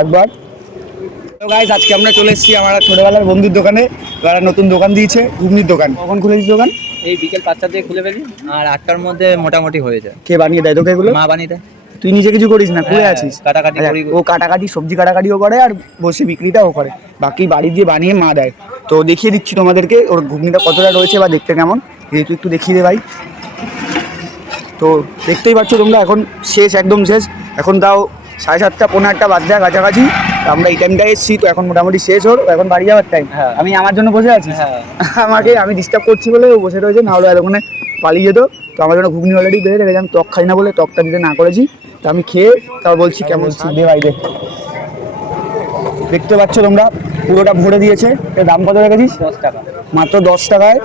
একবার তো গাইজ আজকে আমরা চলে এসেছি আমার ছোটবেলার বন্ধুর দোকানে। তারা নতুন দোকান দিয়েছে ঘুগনির দোকান। কখন খুলেছিস দোকান? এই বিকেল পাঁচটা দিয়ে খুলে ফেলি আর আটটার মধ্যে মোটামুটি হয়ে যায়। কে বানিয়ে দেয় তোকে এগুলো? মা বানিয়ে দেয়। তুই নিজে কিছু করিস না খুলে হ্যাঁ, আছিস। কাটাকাটি করি। ও কাটাকাটি সবজি কাটাকাটিও করে আর বসে বিক্রিটাও করে। বাকি বাড়ি দিয়ে বানিয়ে মা দেয়। তো দেখিয়ে দিচ্ছি তোমাদেরকে ওর ঘুগনিটা কতটা রয়েছে বা দেখতে কেমন। যেহেতু একটু দেখিয়ে দে ভাই। তো দেখতেই পাচ্ছ তোমরা এখন শেষ একদম শেষ। এখন তাও সাড়ে সাতটা পনেরো আটটা বাজতে কাছাকাছি। আমরা এই টাইমটা এসেছি তো এখন মোটামুটি শেষ ওর এখন বাড়ি যাওয়ার টাইম হ্যাঁ। আমি আমার জন্য বসে আছি। হ্যাঁ। আমাকে আমি ডিস্টার্ব করছি বলে ও বসে রয়েছে না হলে এতক্ষণে পালিয়ে যেত। তো আমার জন্য ঘুগনি অলরেডি বেড়ে রেখেছে আমি টক খাই না বলে টকটা দিতে না করেছি। তো আমি খেয়ে তারপর বলছি কেমন দে ভাই দে দেখতে পাচ্ছ তোমরা পুরোটা ভরে দিয়েছে। এর দাম কত রেখেছিস? দশ টাকা। মাত্র দশ টাকায়।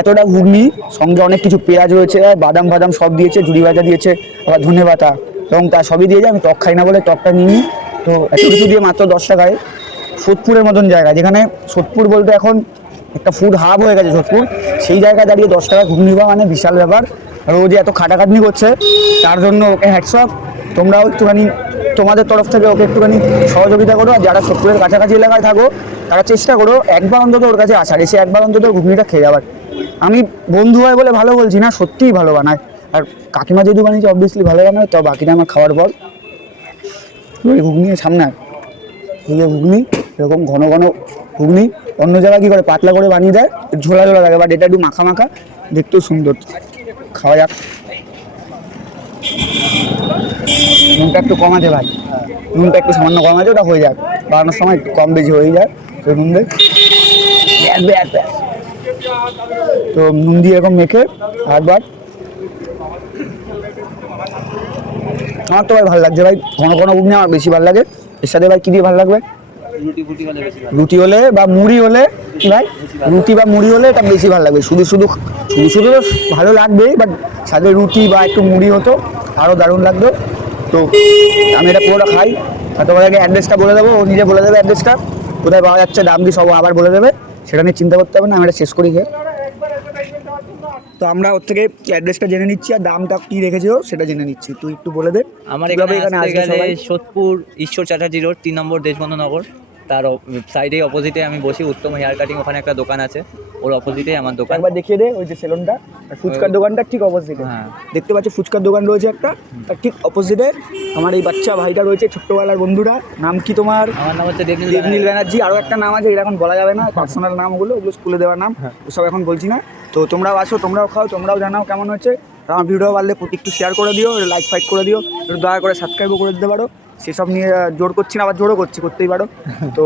এতটা ঘুগনি সঙ্গে অনেক কিছু পেঁয়াজ রয়েছে বাদাম বাদাম সব দিয়েছে ঝুড়ি ভাজা দিয়েছে আবার ধনে পাতা। এবং তা সবই দিয়েছে আমি টক খাই না বলে টকটা নিই তো এত কিছু দিয়ে মাত্র দশ টাকায় সোদপুরের মতন জায়গা, যেখানে সোদপুর বলতে এখন একটা ফুড হাব হয়ে গেছে সোদপুর। সেই জায়গায় দাঁড়িয়ে দশ টাকা ঘুগনি পাওয়া মানে বিশাল ব্যাপার। আর ও যে এত খাটাখাটনি করছে, তার জন্য ওকে হ্যাটসঅপ তোমরাও একটুখানি, তোমাদের তরফ থেকে ওকে একটুখানি সহযোগিতা করো আর যারা সোদপুরের কাছাকাছি এলাকায় থাকো, তারা চেষ্টা করো একবার অন্তত ওর কাছে আসার, এসে একবার অন্তত ঘুগনিটা খেয়ে যাবার আমি বন্ধু হয় বলে ভালো বলছি না, সত্যিই ভালো বানায়। আর কাকিমা যেহেতু বানিয়েছে অবভিয়াসলি ভালো বানায় তো বাকিটা আমার খাওয়ার পর ঘুগনি সামনে আয়। এই যে ঘুগনি, এরকম ঘন ঘন ঘুগনি, অন্য জায়গায় কী করে, পাতলা করে বানিয়ে দেয়, ঝোলা ঝোলা লাগে বাট এটা একটু মাখা মাখা, দেখতেও সুন্দর। খাওয়া যাক। নুনটা একটু কম আছে ভাই। নুনটা একটু সামান্য কম আছে, ওটা হয়ে যাক। বানানোর সময় একটু কম বেশি হয়ে যায় তো নুন দিয়ে। তো নুন দিয়ে এরকম মেখে একবার আমার তো ভাই ভালো লাগছে ভাই। ঘন ঘন ঘুগনি আমার বেশি ভালো লাগে। এর সাথে ভাই কী দিয়ে ভালো লাগবে? রুটি হলে বা মুড়ি হলে ভাই? রুটি বা মুড়ি হলে এটা বেশি ভালো লাগবে। শুধু শুধু শুধু শুধু তো ভালো লাগবেই বাট সাথে রুটি বা একটু মুড়ি হতো আরও দারুণ লাগতো। তো আমি এটা পুরোটা খাই। আর আগে অ্যাড্রেসটা বলে দেবো ও নিজে বলে দেবে অ্যাড্রেসটা কোথায় পাওয়া যাচ্ছে দাম কি সব আবার বলে দেবে। সেটা নিয়ে চিন্তা করতে হবে না আমি এটা শেষ করি খেয়ে। তো আমরা ওর থেকে অ্যাড্রেসটা জেনে নিচ্ছি আর দামটা কি রেখেছো সেটা জেনে নিচ্ছি। তুই একটু বলে দে। আমার এখানে আসতে গেলে সোদপুর ঈশ্বর চ্যাটার্জি রোড তিন নম্বর দেশবন্ধু নগর। তার সাইডে অপোজিটে আমি বসি উত্তম হেয়ার কাটিং ওখানে একটা দোকান আছে। ওর অপোজিটে আমার দোকান। একবার দেখিয়ে দে ওই যে সেলুনটা ফুচকার দোকানটা ঠিক অপোজিটে হ্যাঁ। দেখতে পাচ্ছ ফুচকার দোকান রয়েছে একটা তার ঠিক অপোজিটে আমার এই বাচ্চা ভাইটা রয়েছে ছোট্টবেলার বন্ধুরা। নাম কি তোমার? আমার নাম হচ্ছে দেবনীল ব্যানার্জি। আরও একটা নাম আছে এটা এখন বলা যাবে না পার্সোনাল নাম ওগুলো ওগুলো স্কুলে দেওয়ার নাম ওসব এখন বলছি না। তো তোমরাও আসো তোমরাও খাও তোমরাও জানাও কেমন হচ্ছে। আর আমার ভিডিও পারলে একটু শেয়ার করে দিও লাইক ফাইক করে দিও একটু দয়া করে সাবস্ক্রাইবও করে দিতে পারো। সেসব নিয়ে জোর করছি না আবার জোরও করছি করতেই পারো। তো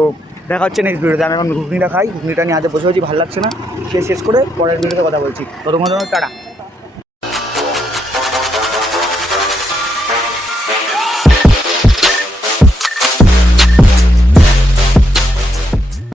দেখা হচ্ছে নেক্সট ভিডিওতে আমি এখন ঘুগনিটা খাই, ঘুগনিটা নিয়ে আজ বসে আছি, ভালো লাগছে না। সে শেষ করে পরের ভিডিওতে কথা বলছি। ততক্ষণ টাটা।